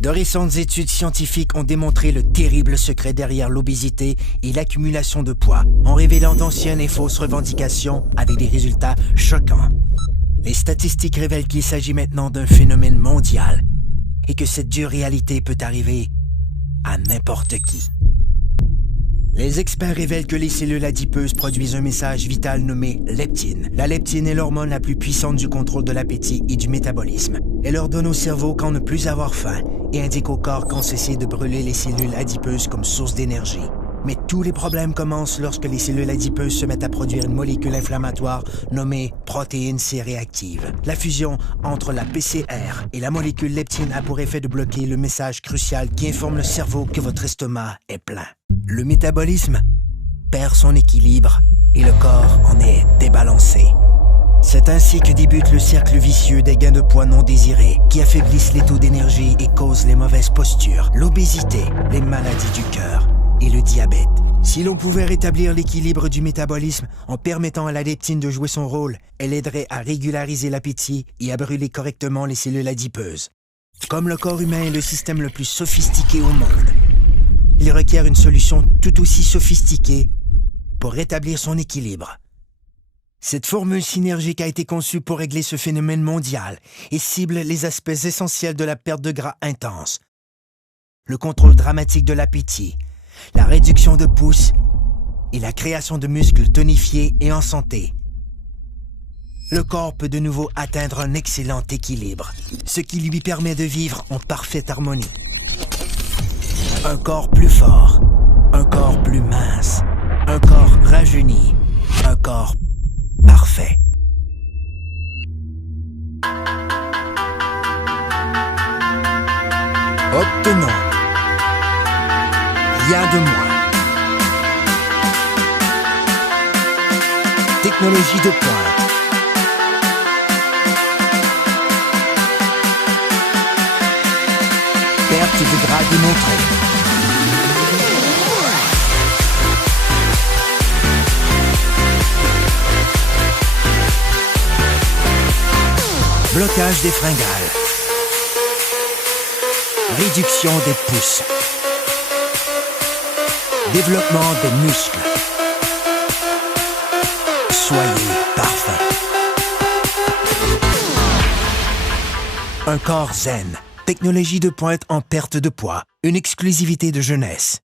De récentes études scientifiques ont démontré le terrible secret derrière l'obésité et l'accumulation de poids, en révélant d'anciennes et fausses revendications avec des résultats choquants. Les statistiques révèlent qu'il s'agit maintenant d'un phénomène mondial et que cette dure réalité peut arriver à n'importe qui. Les experts révèlent que les cellules adipeuses produisent un message vital nommé leptine. La leptine est l'hormone la plus puissante du contrôle de l'appétit et du métabolisme. Elle ordonne au cerveau quand ne plus avoir faim et indique au corps quand cesser de brûler les cellules adipeuses comme source d'énergie. Mais tous les problèmes commencent lorsque les cellules adipeuses se mettent à produire une molécule inflammatoire nommée protéine C réactive. La fusion entre la PCR et la molécule leptine a pour effet de bloquer le message crucial qui informe le cerveau que votre estomac est plein. Le métabolisme perd son équilibre et le corps en est débalancé. C'est ainsi que débute le cercle vicieux des gains de poids non désirés qui affaiblissent les taux d'énergie et causent les mauvaises postures, l'obésité, les maladies du cœur et le diabète. Si l'on pouvait rétablir l'équilibre du métabolisme en permettant à la leptine de jouer son rôle, elle aiderait à régulariser l'appétit et à brûler correctement les cellules adipeuses. Comme le corps humain est le système le plus sophistiqué au monde, il requiert une solution tout aussi sophistiquée pour rétablir son équilibre. Cette formule synergique a été conçue pour régler ce phénomène mondial et cible les aspects essentiels de la perte de gras intense. Le contrôle dramatique de l'appétit, la réduction de pouces et la création de muscles tonifiés et en santé. Le corps peut de nouveau atteindre un excellent équilibre, ce qui lui permet de vivre en parfaite harmonie. Un corps plus fort, un corps plus mince, un corps rajeuni, un corps parfait. Obtenons rien de moins. Technologie de pointe. Perte de gras démontrée. Blocage des fringales. Réduction des pouces. Développement des muscles. Soyez parfait. Un corps zen. Technologie de pointe en perte de poids. Une exclusivité de jeunesse.